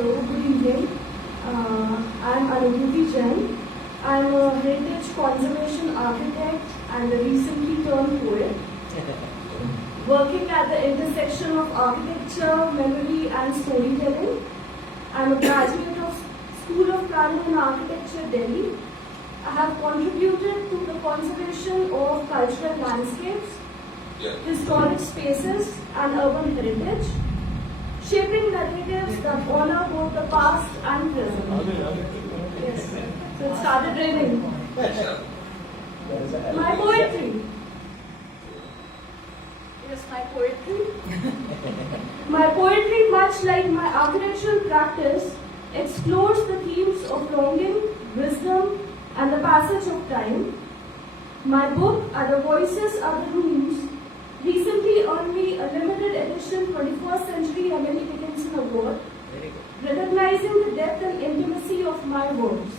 Hello, good evening. I'm Anubhuti Jain. I'm a heritage conservation architect and a recently turned poet, working at the intersection of architecture, memory, and storytelling. I'm a graduate of School of Planning and Architecture, Delhi. I have contributed to the conservation of cultural landscapes, historic spaces, and urban heritage, shaping narratives that honor both the past and present. Yes. So it started raining. My poetry. Yes, my poetry. My poetry, much like my architectural practice, explores the themes of longing, wisdom, and the passage of time. My book, Other Voices, Other Rooms, recently earned me a limited edition 21st Century Emily Dickinson Award, recognizing the depth and intimacy of my words.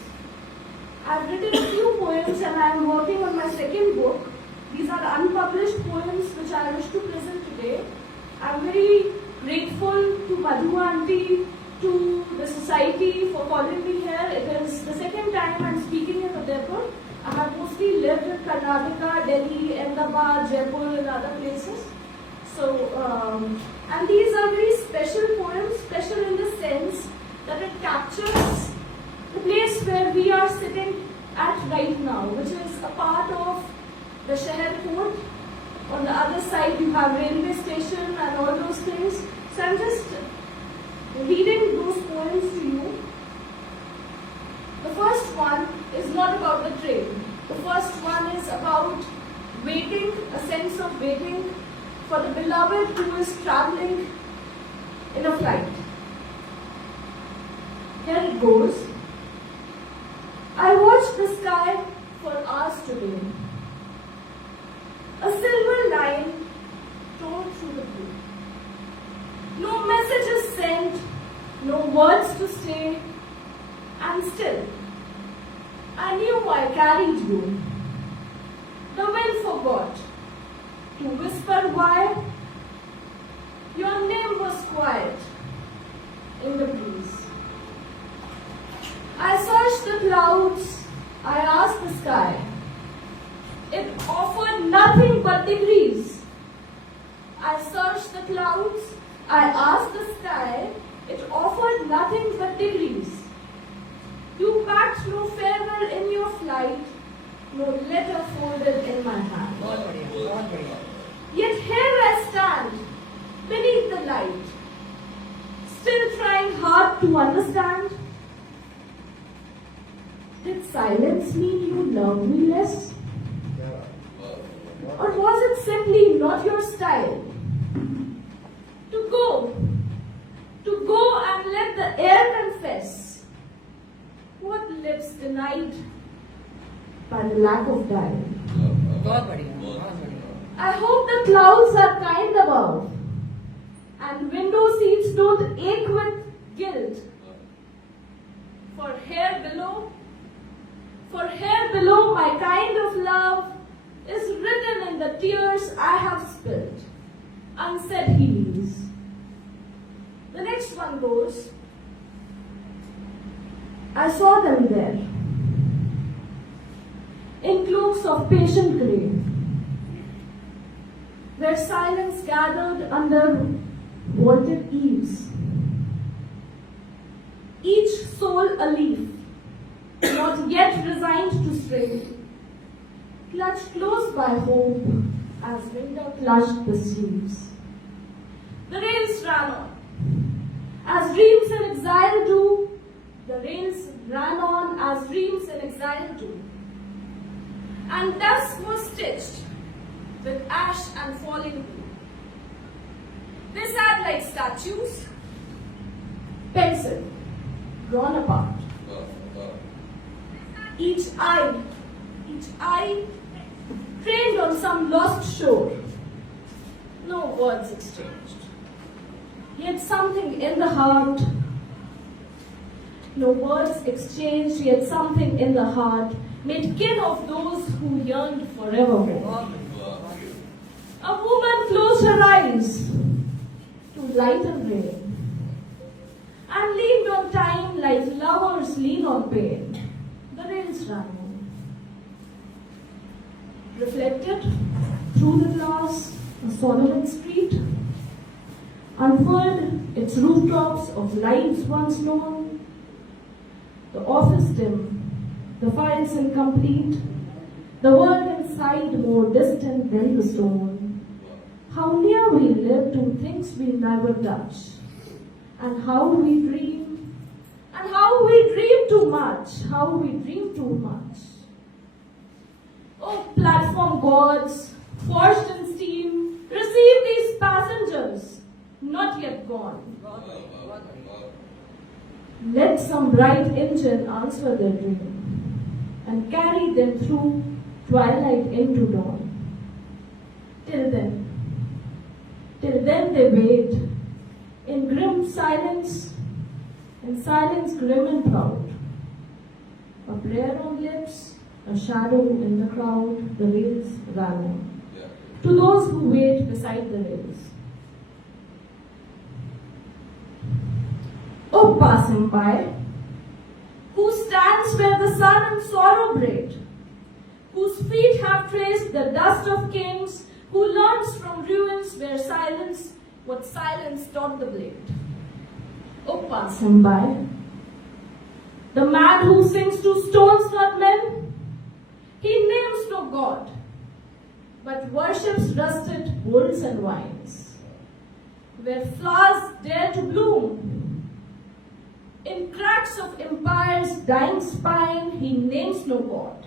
I've written a few poems and I am working on my second book. These are unpublished poems which I wish to present today. I'm very grateful to Madhu Aunty, to the society for calling me here. It is the second time I'm speaking in Udaipur. I have mostly lived in Karnataka, Delhi, Ahmedabad, Jaipur and other places. And these are very special poems, special in the sense that it captures the place where we are sitting at right now, which is a part of the Shahar Fort. On the other side you have railway station and all those things. So I'm just reading those poems to you. The first one is not about the train. The first one is about waiting, a sense of waiting for the beloved who is traveling in a flight. Here it goes. I watched the sky for hours today. A silver line torn through the blue. No messages sent, no words to say, and still, I knew I carried you. The wind forgot to whisper why your name was quiet in the breeze. I searched the clouds, I asked the sky. It offered nothing but degrees. I searched the clouds, I asked the sky. It offered nothing but degrees. You packed no farewell in your flight, no letter folded in my hand. Yet here I stand, beneath the light, still trying hard to understand. Did silence mean you loved me less? Or was it simply not your style? To go and let the air confess what lips denied by the lack of time. I hope the clouds are kind above and window seats don't ache with guilt. For here below my kind of love is written in the tears I have spilled, unsaid healings. The next one goes, I saw them there, in cloaks of patient grey, where silence gathered under vaulted eaves. Each soul a leaf, not yet resigned to stray, clutched close by hope as winter clutched the sleeves. The rails ran on, as dreams in exile do. The rails ran on as dreams in exile do. And dusk was stitched with ash and falling dew. They sat like statues, pensive, drawn apart. Each eye trained on some lost shore. No words exchanged, yet something in the heart. No words exchanged, yet something in the heart made kin of those who yearned forevermore. A woman closed her eyes to light and rain and leaned on on pain, the rails ran on. Reflected through the glass, a Solomon street unfurled its rooftops of lives once known. The office dim, the files incomplete, the world inside more distant than the stone. How near we live to things we never touch, and how we dream, and how we dream too much, how we dream too much. Oh, platform gods, forged in steam, receive these passengers, not yet gone. Let some bright engine answer their dream, and carry them through twilight into dawn. Till then they wait, in grim silence, in silence grim and proud. A prayer on lips, a shadow in the crowd, the rails ran on. To those who wait beside the rails. Oh, passing by, who stands where the sun and sorrow braid, whose feet have traced the dust of kings, who learns from ruins where silence, what silence taught the blade. Oh, passing by, the man who sings to stones, not men, he names no God, but worships rusted bowls and wines, where flowers dare to bloom. In cracks of empire's dying spine, he names no God.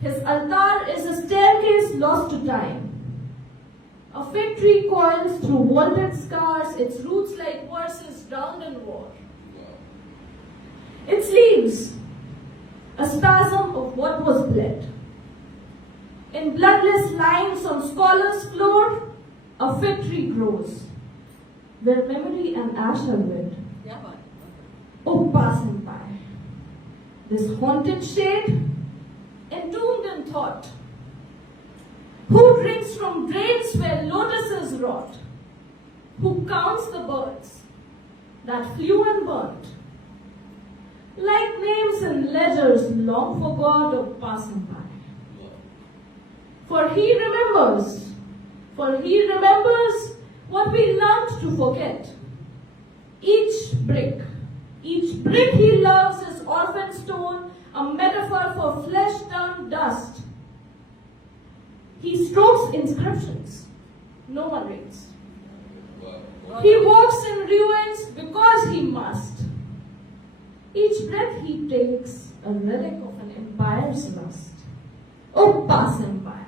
His altar is a staircase lost to time. A fig tree coils through vaulted scars, its roots like verses drowned in war. Its leaves, a spasm of what was bled. In bloodless lines on scholars' floor, a fig tree grows, where memory and ash are wed. Oh, passing by, this haunted shade, entombed in thought, who drinks from drains where lotuses rot, who counts the birds that flew and burnt, like names in ledgers long forgot or passing by. For he remembers what we learned to forget. Each brick he loves is orphan stone, a metaphor for flesh turned dust. He strokes inscriptions, no one reads. He walks in ruins because he must. Each breath he takes, a relic of an empire's lust. Oh, passing by,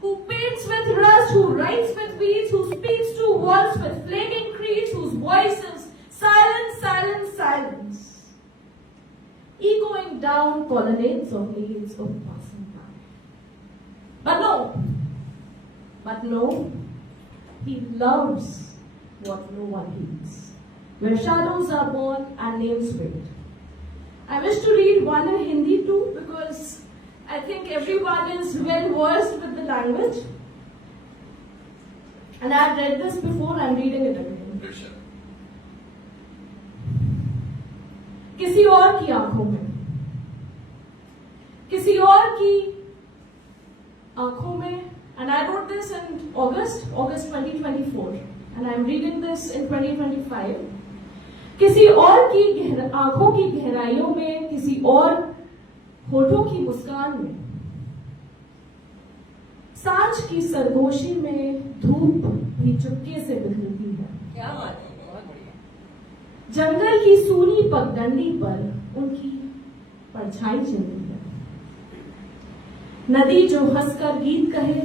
who paints with rust, who writes with weeds, who speaks to walls with flaming creeds, whose voice is silence, silence, silence, echoing down colonnades of needs of passing by. But no, he loves what no one heeds, where shadows are born and names wait. I wish to read one in Hindi too, because I think everyone is well versed with the language. And I have read this before, I am reading it again. किसी और की आंखों में, किसी और की आंखों में, and I wrote this in August 2024, and I am reading this in 2025. किसी और की आंखों की गहराइयों में, किसी और होठों की मुस्कान में, सांझ की सरगोशी में धूप भी चुपके से बिखरती है। क्या बात है, बहुत बढ़िया। जंगल की सूनी पगडंडी पर उनकी परछाई चलती है। नदी जो हंसकर गीत कहे,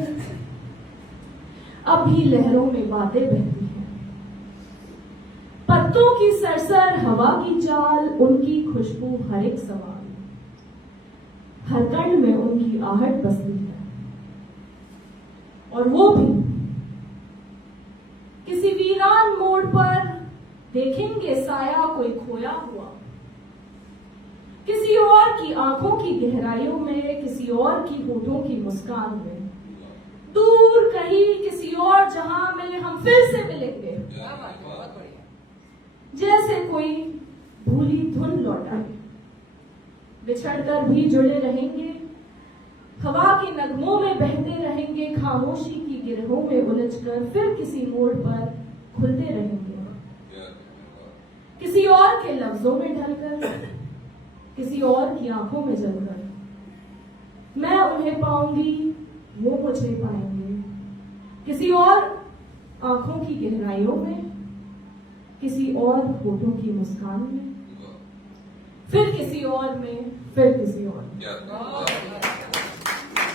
अब भी लहरों में बातें बहती हैं। पत्तों की सरसर हवा की चाल, उनकी खुशबू हर एक सवाल, हर कण में उनकी आहट बसती है। और वो भी किसी वीरान मोड़ पर देखेंगे साया कोई खोया हुआ, किसी और की आंखों की गहराइयों में, किसी और की होठों की मुस्कान में, दूर कहीं किसी और जहां में हम फिर से मिलेंगे, जैसे कोई मधुली धुन लौटाए। बिछड़कर भी जुड़े रहेंगे, हवा के नगमों में बहते रहेंगे, खामोशी की गिरहों में उलझकर फिर किसी मोड़ पर खुलते रहेंगे। किसी और के लफ्जों में ढलकर, किसी और की आंखों में जलकर, मैं उन्हें पाऊंगी, वो मुझे पाएंगे। किसी और आंखों की गहराइयों में, किसी और होठों की मुस्कान में, फिर किसी और में, फिर किसी और में।